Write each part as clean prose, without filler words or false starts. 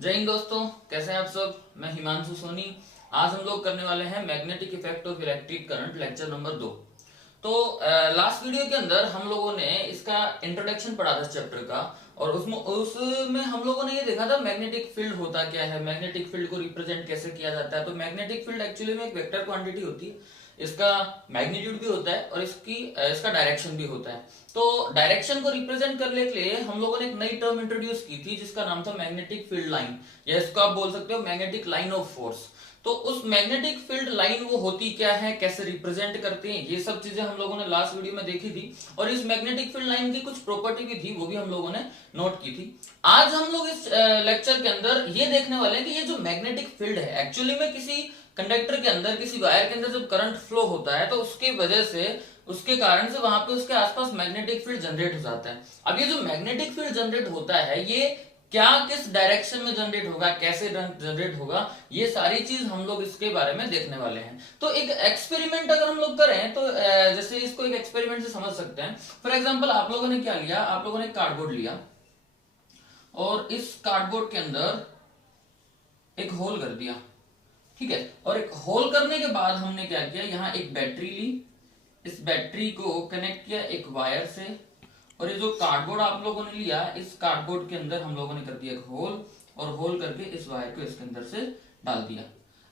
जय हिंद दोस्तों, कैसे हैं आप सब। मैं हिमांशु सोनी। आज हम लोग करने वाले हैं magnetic effect of electric current, lecture number 2। तो लास्ट वीडियो के अंदर हम लोगों ने इसका इंट्रोडक्शन पढ़ा था चैप्टर का, और उसमें हम लोगों ने ये देखा था मैग्नेटिक फील्ड होता क्या है, मैग्नेटिक फील्ड को रिप्रेजेंट कैसे किया जाता है। तो मैग्नेटिक फील्ड एक्चुअली में एक वेक्टर क्वांटिटी होती है, इसका मैग्नीट्यूड भी होता है और इसका डायरेक्शन भी होता है। तो डायरेक्शन को रिप्रेजेंट करने के लिए हम लोगों ने एक नई टर्म इंट्रोड्यूस की थी जिसका नाम था मैग्नेटिक फील्ड लाइन, या इसको आप बोल सकते हो मैग्नेटिक लाइन ऑफ फोर्स। तो उस मैग्नेटिक फील्ड लाइन वो होती क्या है, कैसे रिप्रेजेंट करते हैं, ये सब चीजें हम लोगों ने लास्ट वीडियो में देखी थी। और इस मैग्नेटिक फील्ड लाइन की कुछ प्रॉपर्टी भी थी, वो भी हम लोगों ने नोट की थी। आज हम लोग इस लेक्चर के अंदर ये देखने वाले हैं कि ये जो मैग्नेटिक फील्ड है एक्चुअली में किसी कंडक्टर के अंदर, किसी वायर के अंदर जब करंट फ्लो होता है तो उसके वजह से, उसके कारण से वहां पे उसके आसपास मैग्नेटिक फील्ड जनरेट हो जाता है। अब ये जो मैग्नेटिक फील्ड जनरेट होता है ये क्या, किस डायरेक्शन में जनरेट होगा, कैसे जनरेट होगा, ये सारी चीज हम लोग इसके बारे में देखने वाले हैं। तो एक एक्सपेरिमेंट अगर हम लोग करें तो जैसे इसको एक एक्सपेरिमेंट से समझ सकते हैं। फॉर एग्जांपल आप लोगों ने क्या लिया, आप लोगों ने कार्डबोर्ड लिया और इस कार्डबोर्ड के अंदर एक होल कर दिया, ठीक है। और एक होल करने के बाद हमने क्या किया, यहाँ एक बैटरी ली, इस बैटरी को कनेक्ट किया एक वायर से, और ये जो कार्डबोर्ड आप लोगों ने लिया, इस कार्डबोर्ड के अंदर हम लोगों ने कर दिया एक होल, और होल करके इस वायर को इसके अंदर से डाल दिया।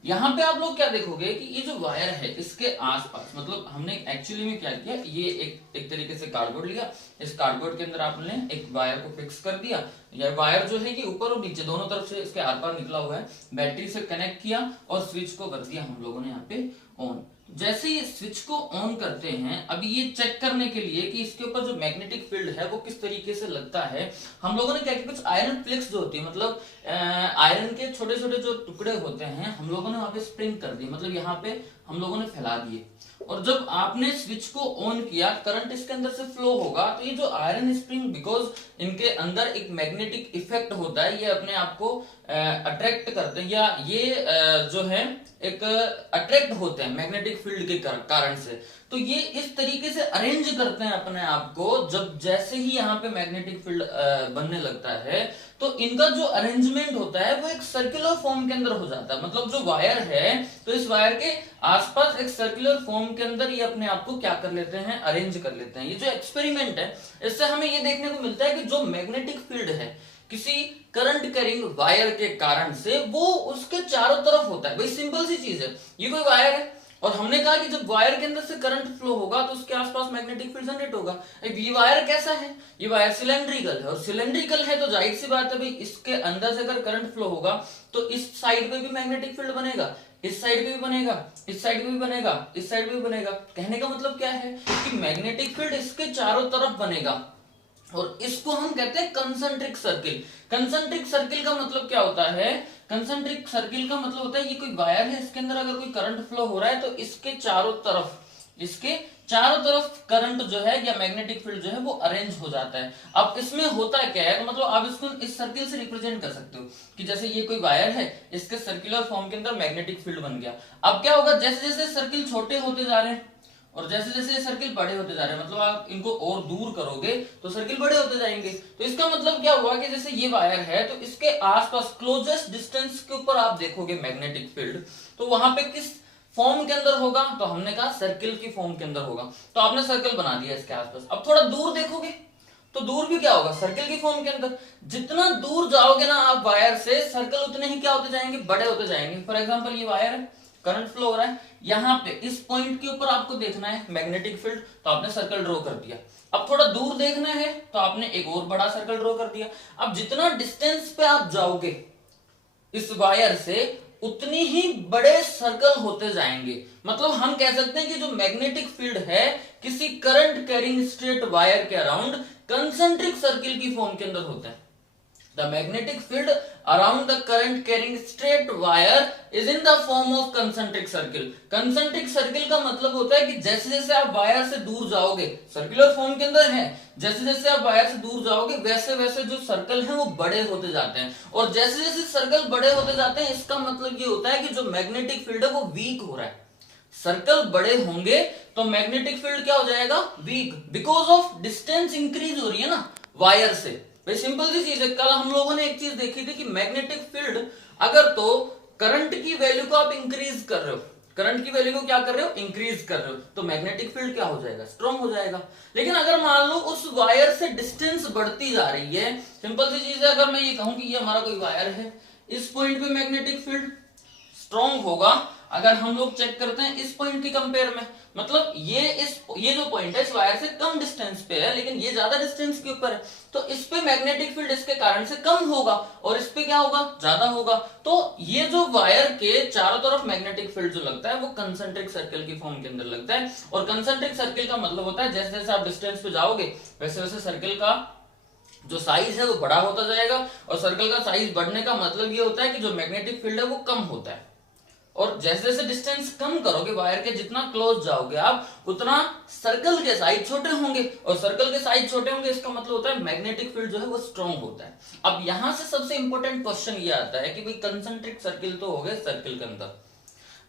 यहाँ पे आप लोग क्या देखोगे कि ये जो वायर है इसके आसपास, मतलब हमने एक्चुअली में क्या किया, ये एक तरीके से कार्डबोर्ड लिया, इस कार्डबोर्ड के अंदर आपने एक वायर को फिक्स कर दिया। यह वायर जो है कि ऊपर और नीचे दोनों तरफ से इसके आर पार निकला हुआ है, बैटरी से कनेक्ट किया और स्विच को कर दिया हम लोगों ने यहाँ पे ऑन। जैसे ये स्विच को ऑन करते हैं, अभी ये चेक करने के लिए कि इसके ऊपर जो मैग्नेटिक फील्ड है वो किस तरीके से लगता है, हम लोगों ने क्या किया, कुछ आयरन फ्लेक्स जो होती है, मतलब आयरन के छोटे छोटे जो टुकड़े होते हैं, हम लोगों ने वहां पे स्प्रिंग कर दिए, मतलब यहाँ पे हम लोगों ने फैला दिए। और जब आपने स्विच को ऑन किया, करंट इसके अंदर से फ्लो होगा, तो ये जो आयरन स्प्रिंग, बिकॉज इनके अंदर एक मैग्नेटिक इफेक्ट होता है, ये अपने आप को अट्रैक्ट करते हैं, या ये जो है एक अट्रैक्ट होते हैं मैग्नेटिक फील्ड के कारण से। तो ये इस तरीके से अरेंज करते हैं अपने आप को, जब जैसे ही यहाँ पे मैग्नेटिक फील्ड बनने लगता है तो इनका जो अरेंजमेंट होता है वो एक सर्कुलर फॉर्म के अंदर हो जाता है। मतलब जो वायर है, तो इस वायर के आसपास एक सर्कुलर फॉर्म के अंदर ये अपने आप को क्या कर लेते हैं, अरेंज कर लेते हैं। ये जो एक्सपेरिमेंट है, इससे हमें ये देखने को मिलता है कि जो मैग्नेटिक फील्ड है किसी करंट कैरिंग वायर के कारण से, वो उसके चारों तरफ होता है। भाई सिंपल सी चीज है, ये कोई वायर है और हमने कहा कि जब वायर के अंदर से करंट फ्लो होगा तो उसके आसपास मैग्नेटिक फील्ड जनरेट होगा। अब ये वायर कैसा है, ये वायर सिलेंड्रिकल है, और सिलेंड्रिकल है तो जाहिर सी बात है भाई इसके अंदर से अगर करंट फ्लो होगा तो इस साइड पे भी मैग्नेटिक फील्ड बनेगा, इस साइड पे भी बनेगा, इस साइड पे भी बनेगा, इस साइड पे भी बनेगा। कहने का मतलब क्या है कि मैग्नेटिक फील्ड इसके चारों तरफ बनेगा, और इसको हम कहते हैं कंसंट्रिक सर्किल। कंसंट्रिक सर्किल का मतलब क्या होता है, कंसंट्रिक सर्किल का मतलब होता है ये कोई वायर है, इसके अंदर अगर कोई करंट फ्लो हो रहा है तो इसके चारों तरफ करंट जो है या मैग्नेटिक फील्ड जो है वो अरेंज हो जाता है। अब इसमें होता है क्या है, तो मतलब आप इसको इस सर्किल से रिप्रेजेंट कर सकते हो कि जैसे ये कोई वायर है, इसके सर्कुलर फॉर्म के अंदर मैग्नेटिक फील्ड बन गया। अब क्या होगा, जैसे जैसे सर्किल छोटे होते जा रहे हैं और जैसे जैसे सर्किल बड़े होते जा रहे हैं, मतलब आप इनको और दूर करोगे तो सर्किल बड़े होते जाएंगे। तो इसका मतलब क्या हुआ कि जैसे ये वायर है तो इसके आसपास क्लोजेस्ट डिस्टेंस के ऊपर आप देखोगे मैग्नेटिक फील्ड, तो वहां पे किस फॉर्म के अंदर होगा, तो हमने कहा सर्किल की फॉर्म के अंदर होगा। तो आपने सर्कल बना दिया इसके आसपास। अब थोड़ा दूर देखोगे तो दूर भी क्या होगा, सर्किल की फॉर्म के अंदर। जितना दूर जाओगे ना आप वायर से, सर्कल उतने ही क्या होते जाएंगे, बड़े होते जाएंगे। फॉर एग्जाम्पल ये वायर है, करंट फ्लो हो रहा है, यहाँ पे इस पॉइंट के ऊपर आपको देखना है मैग्नेटिक फील्ड, तो आपने सर्कल ड्रॉ कर दिया। अब थोड़ा दूर देखना है तो आपने एक और बड़ा सर्कल ड्रॉ कर दिया। अब जितना डिस्टेंस पे आप जाओगे इस वायर से, उतनी ही बड़े सर्कल होते जाएंगे। मतलब हम कह सकते हैं कि जो मैग्नेटिक फील्ड है किसी करंट कैरिंग स्ट्रेट वायर के अराउंड कंसंट्रिक सर्किल की फॉर्म के अंदर होता है। The magnetic field around the current carrying straight wire is in the form of concentric circle. Concentric circle का मतलब होता है कि जैसे जैसे आप वायर से दूर जाओगे, सर्कुलर फॉर्म के अंदर है, जैसे जैसे आप वायर से दूर जाओगे वैसे वैसे जो सर्कल है वो बड़े होते जाते हैं। और जैसे जैसे सर्कल बड़े होते जाते हैं, इसका मतलब ये होता है कि जो मैग्नेटिक फील्ड है वो वीक हो रहा है। सर्कल बड़े होंगे तो मैग्नेटिक फील्ड क्या हो जाएगा, weak, because of distance increase हो रही है ना वायर से। भाई सिंपल सी चीज है, कल हम लोगों ने एक चीज देखी थी कि मैग्नेटिक फील्ड अगर तो करंट की वैल्यू को आप इंक्रीज कर रहे हो, करंट की वैल्यू को क्या कर रहे हो, इंक्रीज कर रहे हो, तो मैग्नेटिक फील्ड क्या हो जाएगा, स्ट्रॉन्ग हो जाएगा। लेकिन अगर मान लो उस वायर से डिस्टेंस बढ़ती जा रही है, सिंपल सी चीज है, अगर मैं ये कहूं कि ये हमारा कोई वायर है, इस पॉइंट पे मैग्नेटिक फील्ड स्ट्रॉन्ग होगा अगर हम लोग चेक करते हैं इस पॉइंट की कंपेयर में, मतलब ये जो पॉइंट है इस वायर से कम डिस्टेंस पे है लेकिन ये ज्यादा डिस्टेंस के ऊपर है, तो इस पे मैग्नेटिक फील्ड इसके कारण से कम होगा और इस पे क्या होगा, ज्यादा होगा। तो ये जो वायर के चारों तरफ मैग्नेटिक फील्ड जो लगता है वो कंसंट्रिक सर्कल की फॉर्म के अंदर लगता है, और कंसंट्रिक सर्कल का मतलब होता है जैसे जैसे आप डिस्टेंस पे जाओगे वैसे वैसे सर्कल का जो साइज है वो बड़ा होता जाएगा, और सर्कल का साइज बढ़ने का मतलब ये होता है कि जो मैग्नेटिक फील्ड है वो कम होता है। और जैसे जैसे डिस्टेंस कम करोगे वायर के, जितना क्लोज जाओगे आप उतना सर्कल के साइज छोटे होंगे, और सर्कल के साइज छोटे होंगे इसका मतलब होता है मैग्नेटिक फील्ड जो है वो स्ट्रॉन्ग होता है। अब यहां से सबसे इंपॉर्टेंट क्वेश्चन ये आता है कि भाई कंसंट्रिक सर्किल तो हो गए सर्किल के अंदर,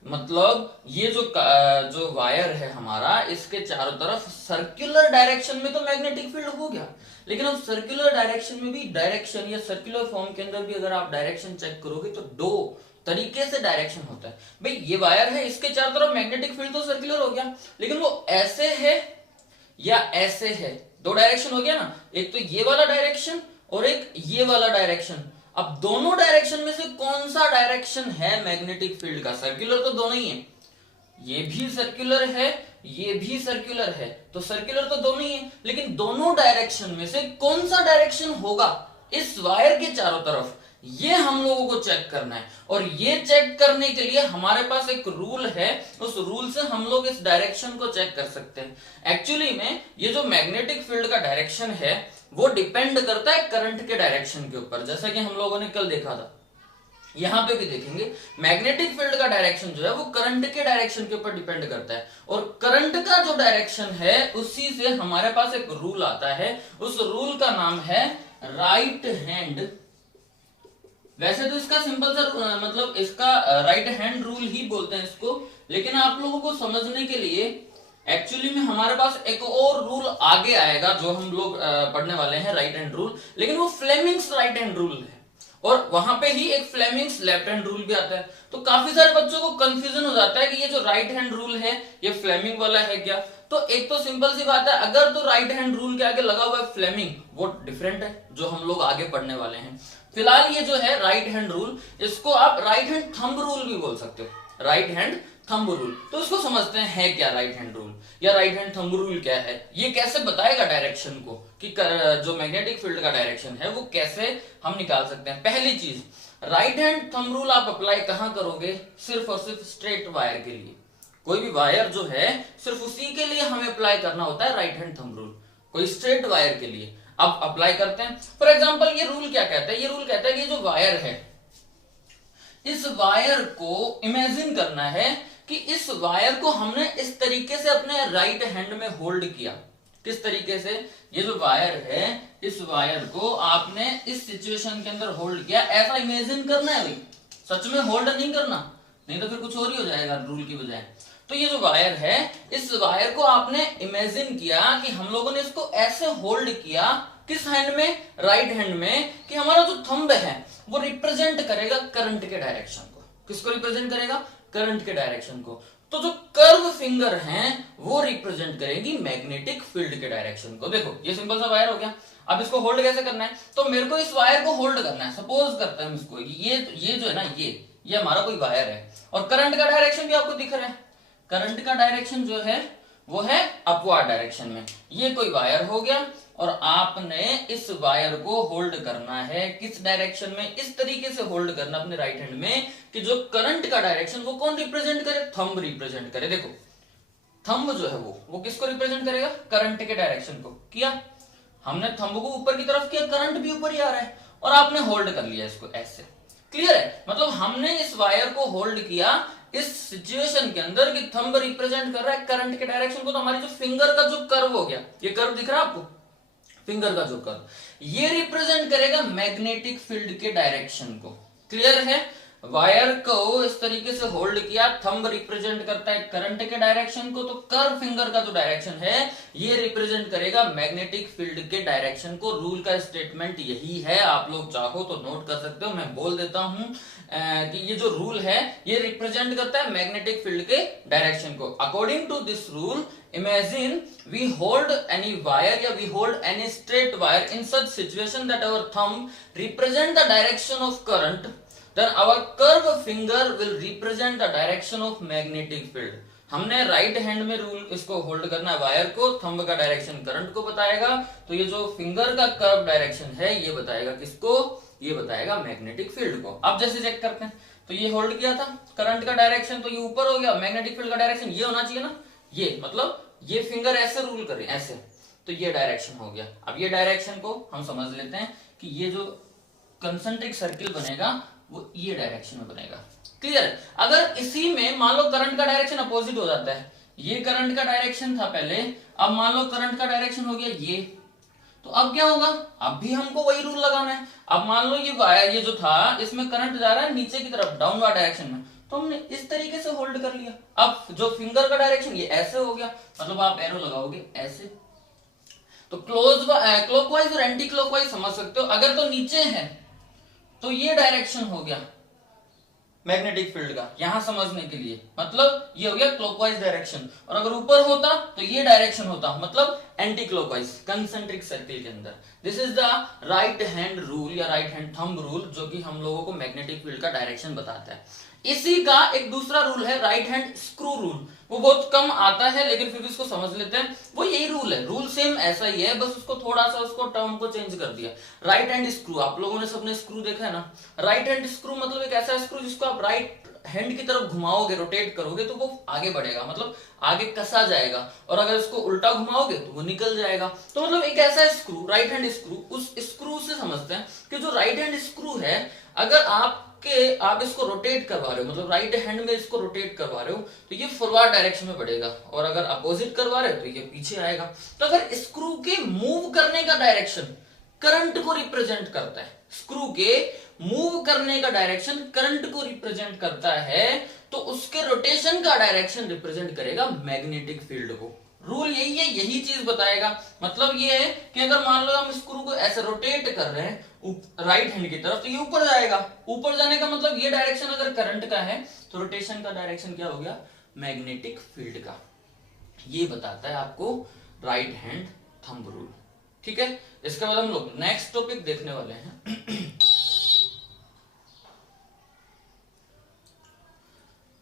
मतलब ये जो वायर है हमारा इसके चारों तरफ सर्कुलर डायरेक्शन में तो मैग्नेटिक फील्ड हो गया, लेकिन अब सर्कुलर डायरेक्शन में भी डायरेक्शन या सर्कुलर फॉर्म के अंदर भी अगर आप डायरेक्शन चेक करोगे तो दो तरीके से डायरेक्शन होता है। भाई ये वायर है इसके चारों तरफ मैग्नेटिक फील्ड तो सर्कुलर हो गया, लेकिन वो ऐसे है या ऐसे है, दो डायरेक्शन हो गया ना, एक तो ये वाला डायरेक्शन और एक ये वाला डायरेक्शन। अब दोनों डायरेक्शन में से कौन सा डायरेक्शन है मैग्नेटिक फील्ड का, सर्कुलर तो दोनों ही है, ये भी सर्कुलर है ये भी सर्कुलर है, तो सर्कुलर तो दोनों ही है, लेकिन दोनों डायरेक्शन में से कौन सा डायरेक्शन होगा इस वायर के चारों तरफ, ये हम लोगों को चेक करना है। और ये चेक करने के लिए हमारे पास एक रूल है, उस रूल से हम लोग इस डायरेक्शन को चेक कर सकते हैं। एक्चुअली में ये जो मैग्नेटिक फील्ड का डायरेक्शन है वो डिपेंड करता है करंट के डायरेक्शन के ऊपर, जैसा कि हम लोगों ने कल देखा था, यहां पे भी देखेंगे मैग्नेटिक फील्ड का डायरेक्शन जो है वो करंट के डायरेक्शन के ऊपर डिपेंड करता है, और करंट का जो डायरेक्शन है उसी से हमारे पास एक रूल आता है, उस रूल का नाम है राइट हैंड। वैसे तो इसका सिंपल सा मतलब इसका राइट हैंड रूल ही बोलते हैं इसको, लेकिन आप लोगों को समझने के लिए एक्चुअली में हमारे पास एक और रूल आगे आएगा जो हम लोग पढ़ने वाले हैं, राइट हैंड रूल, लेकिन वो फ्लेमिंग्स राइट हैंड रूल है, और वहां पे ही एक फ्लेमिंग्स लेफ्ट हैंड रूल भी आता है। तो काफी सारे बच्चों को कंफ्यूजन हो जाता है कि ये जो राइट हैंड रूल है ये फ्लेमिंग वाला है क्या। तो एक तो सिंपल सी बात है, अगर तो राइट हैंड रूल के आगे लगा हुआ है फ्लेमिंग, वो डिफरेंट है जो हम लोग आगे पढ़ने वाले हैं। फिलहाल ये जो है राइट हैंड रूल, इसको आप राइट हैंड थंब रूल भी बोल सकते हो, राइट हैंड थंब रूल। तो इसको समझते हैं है क्या राइट हैंड रूल या राइट हैंड थंब रूल क्या है, ये कैसे बताएगा डायरेक्शन को कि जो मैग्नेटिक फील्ड का डायरेक्शन है वो कैसे हम निकाल सकते हैं। पहली चीज, राइट हैंड थंब रूल आप अप्लाई कहां करोगे, सिर्फ और सिर्फ स्ट्रेट वायर के लिए, कोई भी वायर जो है सिर्फ उसी के लिए हमें अप्लाई करना होता है राइट हैंड थंब रूल, कोई स्ट्रेट वायर के लिए अब अप्लाई करते हैं। फॉर एग्जांपल ये रूल क्या कहता है, ये रूल कहता है कि जो वायर है इस वायर को इमेजिन करना है कि इस वायर को हमने इस तरीके से अपने राइट हैंड में होल्ड किया। किस तरीके से, ये जो वायर है इस वायर को आपने इस सिचुएशन के अंदर होल्ड किया, ऐसा इमेजिन करना है भाई, सच में होल्ड नहीं करना, नहीं तो फिर कुछ और ही हो जाएगा रूल की बजाय। तो ये जो वायर है इस वायर को आपने इमेजिन किया कि हम लोगों ने इसको ऐसे होल्ड किया, किस हैंड में, राइट हैंड में, कि हमारा जो थंब है वो रिप्रेजेंट करेगा करंट के डायरेक्शन को। किसको रिप्रेजेंट करेगा, करंट के डायरेक्शन को। तो जो कर्व फिंगर हैं वो रिप्रेजेंट करेगी मैग्नेटिक फील्ड के डायरेक्शन को। देखो ये सिंपल सा वायर हो गया, अब इसको होल्ड कैसे करना है, तो मेरे को इस वायर को होल्ड करना है। सपोज करते हैं इसको, ये जो है ना ये हमारा कोई वायर है, और करंट का डायरेक्शन भी आपको दिख रहा है, करंट का डायरेक्शन जो है वो है अपवर्ड डायरेक्शन में। ये कोई वायर हो गया और आपने इस वायर को होल्ड करना है किस डायरेक्शन में, इस तरीके से होल्ड करना अपने राइट हैंड में कि जो करंट का डायरेक्शन वो कौन रिप्रेजेंट करे, थंब रिप्रेजेंट करे। देखो थंब जो है वो किसको रिप्रेजेंट करेगा, करंट के डायरेक्शन को। किया हमने थंब को ऊपर की तरफ किया, करंट भी ऊपर ही आ रहा है, और आपने होल्ड कर लिया इसको ऐसे। क्लियर है, मतलब हमने इस वायर को होल्ड किया इस सिचुएशन के अंदर कि थंब रिप्रेजेंट कर रहा है करंट के डायरेक्शन को, तो हमारी जो फिंगर का जो कर्व हो गया, ये कर्व दिख रहा है आपको, फिंगर का जो कर्व, ये रिप्रेजेंट करेगा मैग्नेटिक फील्ड के डायरेक्शन को। क्लियर है। वायर को इस तरीके से होल्ड किया, थंब रिप्रेजेंट करता है करंट के डायरेक्शन को, तो कर्व फिंगर का जो डायरेक्शन है ये रिप्रेजेंट करेगा मैग्नेटिक फील्ड के डायरेक्शन को। रूल का स्टेटमेंट यही है, आप लोग चाहो तो नोट कर सकते हो, मैं बोल देता हूं कि ये जो रूल है ये रिप्रेजेंट करता है मैग्नेटिक फील्ड के डायरेक्शन को। According to this rule, imagine we hold any wire या we hold any straight wire in such situation that our thumb represent the direction of current, then our curved finger will represent the direction of magnetic field। हमने right hand में rule इसको hold करना है wire को, thumb का direction current को बताएगा, तो ये जो फिंगर का कर्व डायरेक्शन है ये बताएगा किसको, ये बताएगा मैग्नेटिक फील्ड को। अब जैसे चेक करते हैं, तो ये होल्ड किया था करंट का डायरेक्शन, तो ये ऊपर हो गया, मैग्नेटिक फील्ड का डायरेक्शन ये होना चाहिए ना, ये मतलब ये फिंगर ऐसे रूल करे ऐसे, तो ये डायरेक्शन हो गया। अब ये डायरेक्शन को हम समझ लेते हैं कि ये जो कंसेंट्रिक सर्किल बनेगा वो ये डायरेक्शन में बनेगा। क्लियर? अगर इसी में मान लो करंट का डायरेक्शन अपोजिट हो जाता है, ये करंट का डायरेक्शन था पहले, अब मान लो करंट का डायरेक्शन हो गया ये, तो अब क्या होगा, अब भी हमको वही रूल लगाना है। अब मान लो ये वायर ये जो था इसमें करंट जा रहा है नीचे की तरफ डाउनवर्ड डायरेक्शन में, तो हमने इस तरीके से होल्ड कर लिया। अब जो फिंगर का डायरेक्शन ये ऐसे हो गया, मतलब आप एरो लगाओगे ऐसे, तो क्लॉकवाइज और एंटी क्लॉकवाइज समझ सकते हो। अगर तो नीचे है तो ये डायरेक्शन हो गया मैग्नेटिक फील्ड का, यहां समझने के लिए, मतलब ये हो गया क्लॉकवाइज डायरेक्शन, और अगर ऊपर होता तो ये डायरेक्शन होता, मतलब एंटी क्लॉकवाइज कंसेंट्रिक सर्किल के अंदर। This is the right hand rule या राइट हैंड थंब रूल, जो कि हम लोगों को मैग्नेटिक फील्ड का डायरेक्शन बताता है। इसी का एक दूसरा रूल है राइट हैंड स्क्रू रूल, वो बहुत कम आता है लेकिन फिर भी इसको समझ लेते हैं। वो यही रूल है, रूल सेम ऐसा ही है, बस उसको थोड़ा सा उसको टर्म को चेंज कर दिया। राइट हैंड स्क्रू, आप लोगों ने सबने स्क्रू देखा है ना। राइट हैंड स्क्रू मतलब एक ऐसा स्क्रू जिसको आप राइट हैंड की तरफ घुमाओगे, रोटेट करोगे तो वो आगे बढ़ेगा, मतलब आगे कसा जाएगा, और अगर इसको उल्टा घुमाओगे तो वो निकल जाएगा। तो मतलब एक ऐसा स्क्रू, राइट हैंड स्क्रू, उस स्क्रू से समझते हैं कि जो राइट हैंड स्क्रू है, अगर आप इसको रोटेट करवा रहे हो, मतलब राइट हैंड में इसको रोटेट करवा रहे हो, तो ये फॉरवर्ड डायरेक्शन में बढ़ेगा, और अगर अपोजिट करवा रहे हो तो ये पीछे आएगा। तो अगर स्क्रू के मूव करने का डायरेक्शन करंट को रिप्रेजेंट करता है, स्क्रू के मूव करने का डायरेक्शन करंट को रिप्रेजेंट करता है, तो उसके रोटेशन का डायरेक्शन रिप्रेजेंट करेगा मैग्नेटिक फील्ड को। रूल यही है, यही चीज बताएगा। मतलब ये है कि अगर मान लो हम स्क्रू को ऐसे रोटेट कर रहे हैं राइट हैंड की तरफ, तो ये ऊपर जाएगा। ऊपर जाने का मतलब ये डायरेक्शन अगर करंट का है तो रोटेशन का डायरेक्शन क्या हो गया, मैग्नेटिक फील्ड का। ये बताता है आपको राइट हैंड थंब रूल। ठीक है, इसके बाद हम लोग नेक्स्ट टॉपिक देखने वाले हैं।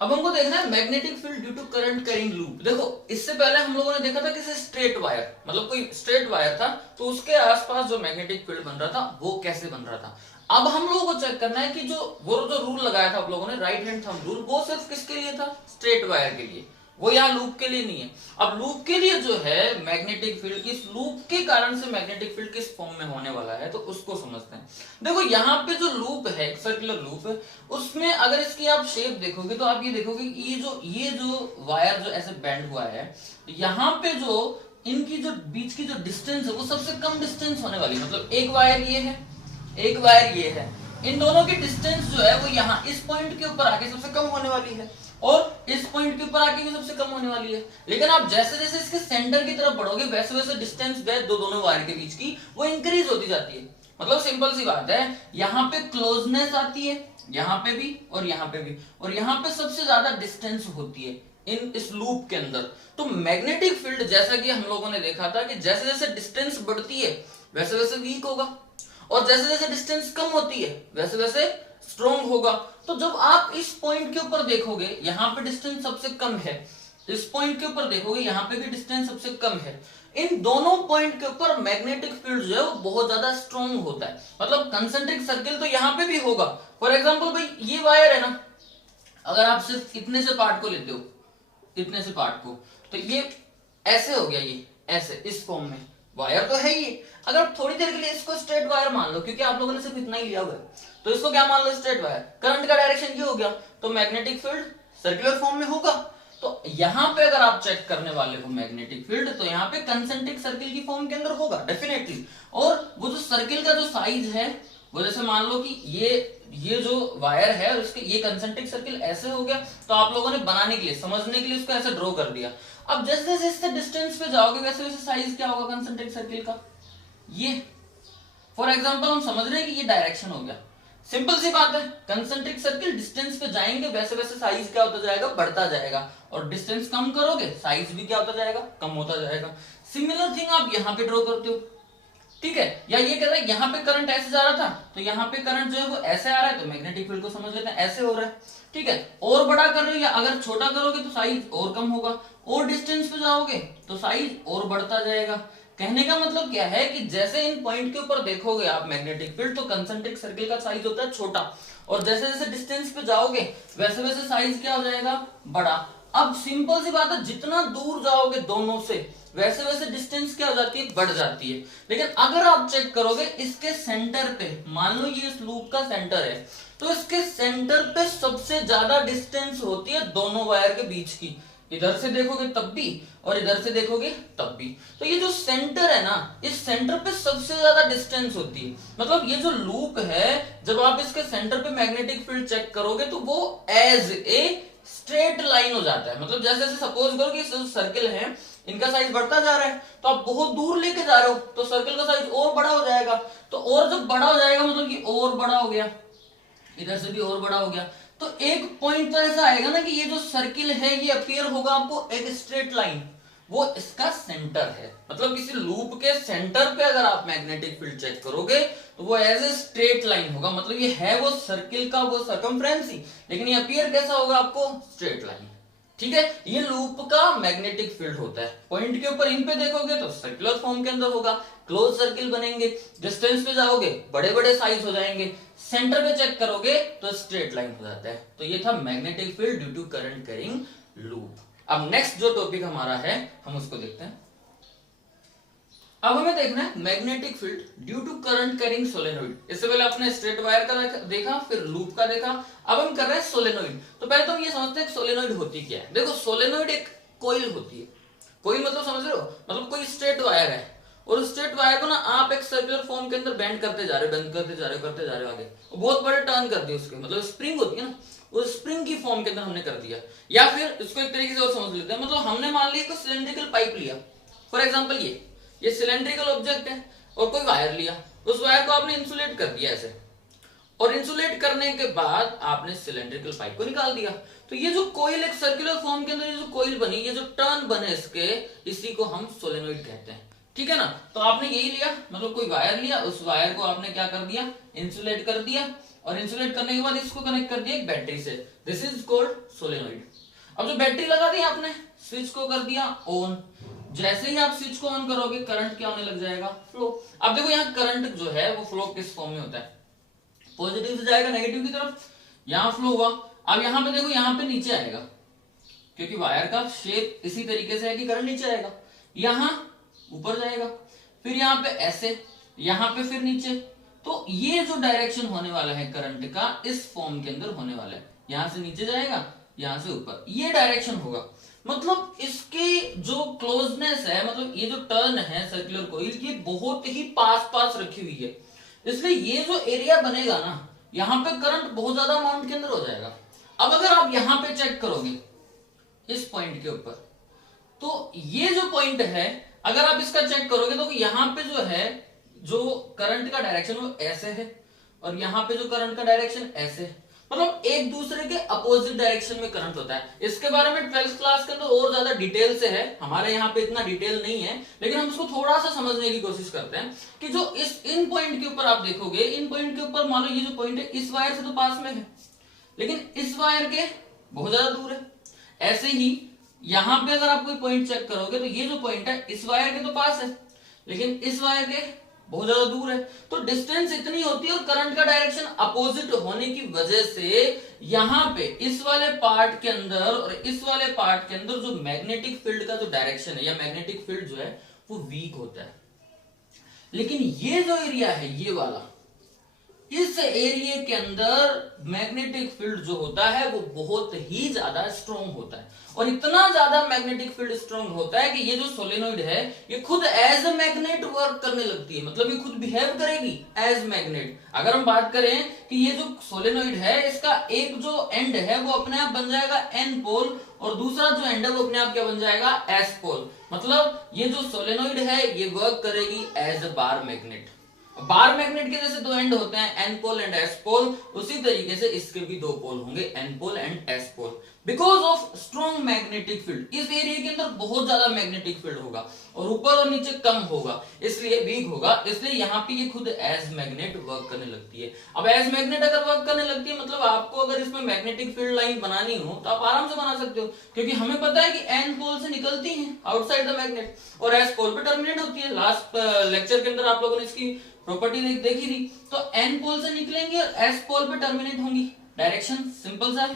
अब हमको देखना है magnetic field due to current carrying loop. देखो इससे पहले हम लोगों ने देखा था कि स्ट्रेट वायर, मतलब कोई स्ट्रेट वायर था तो उसके आसपास जो मैग्नेटिक फील्ड बन रहा था वो कैसे बन रहा था। अब हम लोगों को चेक करना है कि वो जो रूल लगाया था आप लोगों ने राइट हैंड थंब रूल, वो सिर्फ किसके लिए था, स्ट्रेट वायर के लिए, वो यहाँ लूप के लिए नहीं है। अब लूप के लिए जो है मैग्नेटिक फील्ड, इस लूप के कारण से मैग्नेटिक फील्ड किस फॉर्म में होने वाला है तो उसको समझते हैं। देखो यहाँ पे जो लूप है, सर्कुलर लूप है, उसमें अगर इसकी आप शेप देखोगे तो आप ये देखोगे ये जो वायर जो ऐसे बेंड हुआ है, यहाँ पे जो इनकी जो बीच की जो डिस्टेंस है वो सबसे कम डिस्टेंस होने वाली, मतलब एक वायर ये है, एक वायर ये है, इन दोनों की डिस्टेंस जो है वो यहाँ इस पॉइंट के ऊपर आके सबसे कम होने वाली है, और इस पॉइंट के ऊपर आके भी सबसे कम होने वाली है। लेकिन आप जैसे जैसे इसके सेंटर की तरफ बढ़ोगे वैसे वैसे डिस्टेंस दोनों वायर के बीच की वो इंक्रीज होती जाती है। मतलब सिंपल सी बात है, यहाँ पे क्लोजनेस आती है, यहाँ पे भी और यहाँ पे भी, और यहाँ पे सबसे ज्यादा डिस्टेंस होती है इस लूप के अंदर। तो मैग्नेटिक फील्ड जैसा कि हम लोगों ने देखा था कि जैसे जैसे डिस्टेंस बढ़ती है वैसे वैसे वीक होगा, और जैसे जैसे डिस्टेंस कम होती है वैसे वैसे स्ट्रॉन्ग होगा। तो जब आप इस पॉइंट के ऊपर देखोगे यहाँ पे डिस्टेंस सबसे कम है, इस पॉइंट के ऊपर देखोगे यहाँ पे भी डिस्टेंस सबसे कम है, इन दोनों पॉइंट के ऊपर मैग्नेटिक फील्ड जो है वो बहुत ज्यादा स्ट्रॉन्ग होता है। मतलब कंसेंट्रिक सर्किल तो यहाँ पे भी होगा। फॉर एग्जाम्पल भाई ये वायर है ना, अगर आप सिर्फ इतने से पार्ट को लेते हो, इतने से पार्ट को, तो ये ऐसे हो गया, ये ऐसे इस फॉर्म में वायर तो है ये। अगर आप थोड़ी देर के लिए इसको स्ट्रेट वायर मान लो, क्योंकि आप लोगों ने सिर्फ इतना ही लिया हुआ है, तो इसको क्या मान लो, स्ट्रेट वायर, करंट का डायरेक्शन ये हो गया, तो मैग्नेटिक फील्ड सर्कुलर फॉर्म में होगा। तो यहाँ पे अगर आप चेक करने वाले हो मैग्नेटिक फील्ड, तो यहाँ पे कंसेंट्रिक सर्किल की फॉर्म के अंदर होगा डेफिनेटली। और वो जो सर्किल का जो साइज है वो जैसे मान लो कि ये जो वायर है और उसके ये कंसेंट्रिक सर्किल ऐसे हो गया, तो आप लोगों ने बनाने के लिए, समझने के लिए उसको ऐसे ड्रॉ कर दिया। अब जैसे जैसे इससे डिस्टेंस पे जाओगे वैसे वैसे साइज क्या होगा कंसेंट्रिक सर्किल का, ये फॉर एग्जांपल हम समझ रहे हैं कि ये डायरेक्शन हो गया, सिंपल सी बात है, कंसेंट्रिक सर्किल डिस्टेंस पे जाएंगे वैसे वैसे साइज क्या होता जाएगा, बढ़ता जाएगा, और डिस्टेंस कम करोगे साइज भी क्या होता जाएगा, कम होता जाएगा। सिमिलर थिंग आप यहां पे ड्रॉ करते हो, ठीक है, या ये कह रहा है यहाँ पे करंट ऐसे जा रहा था, तो यहाँ पे करंट जो है वो ऐसे आ रहा है, तो मैग्नेटिक फील्ड को समझ लेते हैं ऐसे हो रहा है, ठीक है। और बड़ा कर रहे हो या अगर छोटा करोगे तो साइज और कम होगा, और डिस्टेंस पे जाओगे तो साइज और बढ़ता जाएगा। कहने का मतलब क्या है कि जैसे इन पॉइंट के ऊपर देखोगे आप मैग्नेटिक फील्ड, तो कंसेंट्रिक सर्किल का साइज होता है छोटा, और जैसे जैसे डिस्टेंस पे जाओगे वैसे वैसे साइज क्या हो जाएगा, बड़ा। अब सिंपल सी बात है, जितना दूर जाओगे दोनों से वैसे वैसे डिस्टेंस क्या हो जाती है, बढ़ जाती है। लेकिन अगर आप चेक करोगे इसके सेंटर पे, मान लो ये इस लूप का सेंटर है, तो इसके सेंटर पे सबसे ज्यादा डिस्टेंस होती है दोनों वायर के बीच की, इधर से देखोगे तब भी और इधर से देखोगे तब भी। तो ये जो सेंटर है ना, इस सेंटर पे सबसे ज्यादा डिस्टेंस होती है, मतलब ये जो लूप है, जब आप इसके सेंटर पे मैग्नेटिक फील्ड चेक करोगे तो वो एज ए स्ट्रेट लाइन हो जाता है। मतलब जैसे जैसे सपोज करो कि सर्किल है, इनका साइज बढ़ता जा रहा है, तो आप बहुत दूर लेके जा रहे हो तो सर्किल का साइज और बड़ा हो जाएगा, तो और जब बड़ा हो जाएगा मतलब कि और बड़ा हो गया, इधर से भी और बड़ा हो गया, तो एक पॉइंट तो ऐसा आएगा ना कि ये जो सर्किल है ये अपीयर होगा आपको एक स्ट्रेट लाइन, वो इसका सेंटर है। मतलब किसी लूप के सेंटर पे अगर आप मैग्नेटिक फील्ड चेक करोगे तो वो एज ए स्ट्रेट लाइन होगा, मतलब ये है वो सर्किल का वो सर्कमफ्रेंस ही, लेकिन ये अपीयर कैसा होगा आपको, स्ट्रेट लाइन, ठीक है। ये लूप का मैग्नेटिक फील्ड होता है। पॉइंट के ऊपर इन पे देखोगे तो सर्कुलर फॉर्म के अंदर होगा, क्लोज सर्किल बनेंगे, डिस्टेंस पे जाओगे बड़े बड़े साइज हो जाएंगे, सेंटर पे चेक करोगे तो स्ट्रेट लाइन हो जाता है। तो ये था magnetic field due to current carrying loop. अब नेक्स्ट जो टॉपिक हमारा है हम उसको देखते हैं। अब हमें देखना है magnetic field due to current carrying solenoid. इससे पहले आपने स्ट्रेट वायर का देखा, फिर लूप का देखा, अब हम कर रहे हैं सोलेनोइड। तो पहले तो हम ये समझते हैं सोलेनोइड होती क्या है। देखो सोलेनोइड एक कोइल होती है, कोइल मतलब समझ रहे हो, मतलब कोई स्ट्रेट वायर है और उस स्ट्रेट वायर को ना आप एक सर्कुलर फॉर्म के अंदर बेंड करते जा रहे हो, बेंड करते जा रहे हो, करते जा रहे हो आगे, बहुत बड़े टर्न कर दिए उसके, मतलब स्प्रिंग होती है ना, उस स्प्रिंग की फॉर्म के अंदर हमने कर दिया। या फिर इसको एक तरीके से और समझ लेते हैं, मतलब हमने मान लिया कोई सिलेंड्रिकल पाइप लिया, फॉर एग्जांपल ये सिलेंड्रिकल ऑब्जेक्ट है, और कोई वायर लिया, उस वायर को आपने इंसुलेट कर दिया ऐसे, और इंसुलेट करने के बाद आपने सिलेंड्रिकल पाइप को निकाल दिया। तो ये जो कोइल एक सर्कुलर फॉर्म के अंदर ये जो कोइल बनी, ये जो टर्न बने इसके, इसी को हम सोलेनोइड कहते हैं, ठीक है ना। तो आपने यही लिया, मतलब कोई वायर लिया, उस वायर को आपने क्या कर दिया, इंसुलेट कर दिया, और इंसुलेट करने के बाद इसको कनेक्ट कर दिया एक बैटरी से, दिस इज कॉल्ड सोलेनोइड। अब जो बैटरी लगा दी आपने, स्विच को कर दिया ऑन, जैसे ही आप स्विच को ऑन करोगे करंट क्या होने लग जाएगा, फ्लो। अब देखो यहाँ करंट जो है वो फ्लो किस फॉर्म में होता है, पॉजिटिव से जाएगा नेगेटिव की तरफ, यहां फ्लो हुआ। अब यहां पे देखो, यहां पे नीचे आएगा, क्योंकि वायर का शेप इसी तरीके से है कि करंट नीचे आएगा, यहां ऊपर जाएगा, फिर यहां पे ऐसे, यहां पे फिर नीचे। तो ये जो डायरेक्शन होने वाला है करंट का इस फॉर्म के अंदर होने वाला है, यहां से नीचे जाएगा, यहां से ऊपर, ये डायरेक्शन होगा। मतलब इसकी जो क्लोजनेस है, मतलब ये जो टर्न है सर्कुलर कोइल, ये बहुत ही पास पास रखी हुई है, इसलिए ये जो एरिया बनेगा ना, यहां पे करंट बहुत ज्यादा अमाउंट के अंदर हो जाएगा। अब अगर आप यहां पे चेक करोगे इस पॉइंट के ऊपर, तो ये जो पॉइंट है अगर आप इसका चेक करोगे तो यहां पे जो है, जो करंट का डायरेक्शन वो ऐसे है, और यहां पे जो करंट का डायरेक्शन ऐसे है, मतलब एक दूसरे के अपोजिट डायरेक्शन में करंट होता है। इसके बारे में 12th क्लास के अंदर और ज्यादा डिटेल से है, हमारे यहाँ पे इतना डिटेल नहीं है, लेकिन हम इसको थोड़ा सा समझने की कोशिश करते हैं कि जो इन पॉइंट के ऊपर आप देखोगे, इन पॉइंट के ऊपर मान लो ये जो पॉइंट है इस वायर से तो पास में है, लेकिन इस वायर के बहुत ज्यादा दूर है। ऐसे ही यहां पे अगर आप कोई पॉइंट चेक करोगे तो ये जो पॉइंट है इस वायर के तो पास है, लेकिन इस वायर के बहुत ज्यादा दूर है। तो डिस्टेंस इतनी होती है और करंट का डायरेक्शन अपोजिट होने की वजह से यहां पे इस वाले पार्ट के अंदर और इस वाले पार्ट के अंदर जो मैग्नेटिक फील्ड का जो डायरेक्शन है या मैग्नेटिक फील्ड जो है वो वीक होता है। लेकिन ये जो एरिया है, ये वाला, इस एरिया के अंदर मैग्नेटिक फील्ड जो होता है वो बहुत ही ज्यादा स्ट्रॉन्ग होता है, और इतना ज्यादा मैग्नेटिक फील्ड स्ट्रॉन्ग होता है कि ये जो सोलेनोइड है ये खुद एज अ मैग्नेट वर्क करने लगती है, मतलब ये खुद बिहेव करेगी एज मैग्नेट। अगर हम बात करें कि ये जो सोलेनोइड है इसका एक जो एंड है वो अपने आप बन जाएगा एन पोल, और दूसरा जो एंड है वो अपने आप क्या बन जाएगा एस पोल। मतलब ये जो सोलेनोइड है ये वर्क करेगी as a bar magnet. Bar magnet के जैसे दो एंड होते हैं N pole and S pole, उसी तरीके से इसके भी दो पोल होंगे N pole and S pole. Because of strong magnetic field, इस एरिया के अंदर बहुत ज्यादा मैग्नेटिक फील्ड होगा और ऊपर और नीचे कम होगा, इसलिए वीक होगा, इसलिए यहाँ पे ये खुद एज मैग्नेट वर्क करने लगती है। अब एज मैग्नेट अगर वर्क करने लगती है मतलब आपको अगर इसमें मैग्नेटिक फील्ड लाइन बनानी हो तो आप आराम से बना सकते हो, क्योंकि हमें पता है कि एन पोल से निकलती है आउटसाइड द मैग्नेट और एस पोल पे टर्मिनेट होती है। लास्ट लेक्चर के अंदर आप लोगों ने इसकी प्रॉपर्टी देखी थी। तो एन पोल से निकलेंगे और एस पोल पे टर्मिनेट होंगी, डायरेक्शन सिंपल सा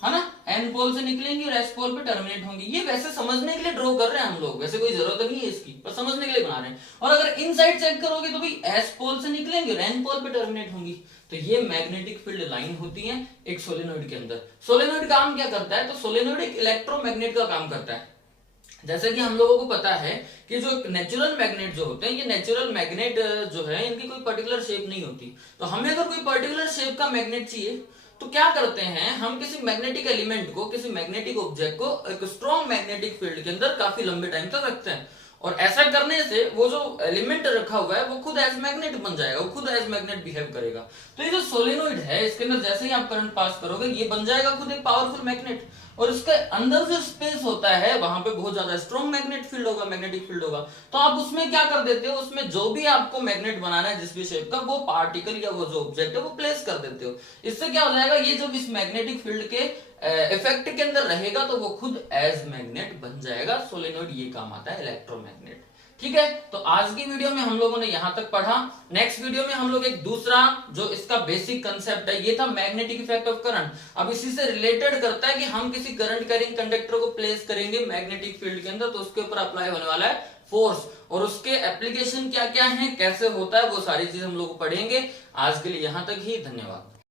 है ना, एन पोल से निकलेंगी और एस पोल पे टर्मिनेट होंगी। ये वैसे समझने के लिए ड्रॉ कर रहे हैं हम लोग, वैसे कोई जरूरत नहीं है इसकी, पर समझने के लिए बना रहे हैं। और अगर इनसाइड चेक करोगे तो भाई एस पोल से निकलेंगे और एन पोल पे टर्मिनेट होंगी। तो ये मैग्नेटिक फील्ड लाइन होती है एक सोलेनोइड के अंदर। सोलेनोइड काम क्या करता है, तो सोलेनोइड एक इलेक्ट्रोमैग्नेट का काम करता है। जैसे कि हम लोगों को पता है कि जो नेचुरल मैग्नेट जो होते हैं, ये नेचुरल मैग्नेट जो है इनकी कोई पर्टिकुलर शेप नहीं होती। तो हमें अगर कोई पर्टिकुलर शेप का मैग्नेट चाहिए तो क्या करते हैं हम, किसी मैग्नेटिक एलिमेंट को, किसी मैग्नेटिक ऑब्जेक्ट को एक स्ट्रॉन्ग मैग्नेटिक फील्ड के अंदर काफी लंबे टाइम तक रखते हैं, और ऐसा करने से वो जो एलिमेंट रखा हुआ है वो खुद एज मैग्नेट बन जाएगा, वो खुद एज मैग्नेट बिहेव करेगा। तो ये जो सोलेनोइड है इसके अंदर जैसे ही आप करंट पास करोगे ये बन जाएगा खुद एक पावरफुल मैग्नेट, और इसके अंदर जो स्पेस होता है वहां पे बहुत ज्यादा स्ट्रॉन्ग मैग्नेट फील्ड होगा, मैग्नेटिक फील्ड होगा। तो आप उसमें क्या कर देते हो, उसमें जो भी आपको मैग्नेट बनाना है जिस भी शेप का, वो पार्टिकल या वो जो ऑब्जेक्ट है वो प्लेस कर देते हो। इससे क्या हो जाएगा, ये जब इस मैग्नेटिक फील्ड के इफेक्ट के अंदर रहेगा तो वो खुद एज मैग्नेट बन जाएगा। सोलेनोइड ये काम आता है इलेक्ट्रोमैग्नेट। ठीक है, तो आज की वीडियो में हम लोगों ने यहां तक पढ़ा। नेक्स्ट वीडियो में हम लोग एक दूसरा जो इसका बेसिक कंसेप्ट है, ये था मैग्नेटिक इफेक्ट ऑफ करंट। अब इसी से रिलेटेड करता है कि हम किसी करंट कैरिंग कंडक्टर को प्लेस करेंगे मैग्नेटिक फील्ड के अंदर तो उसके ऊपर अप्लाई होने वाला है फोर्स, और उसके एप्लीकेशन क्या क्या है, कैसे होता है, वो सारी चीज हम लोग पढ़ेंगे। आज के लिए यहां तक ही, धन्यवाद।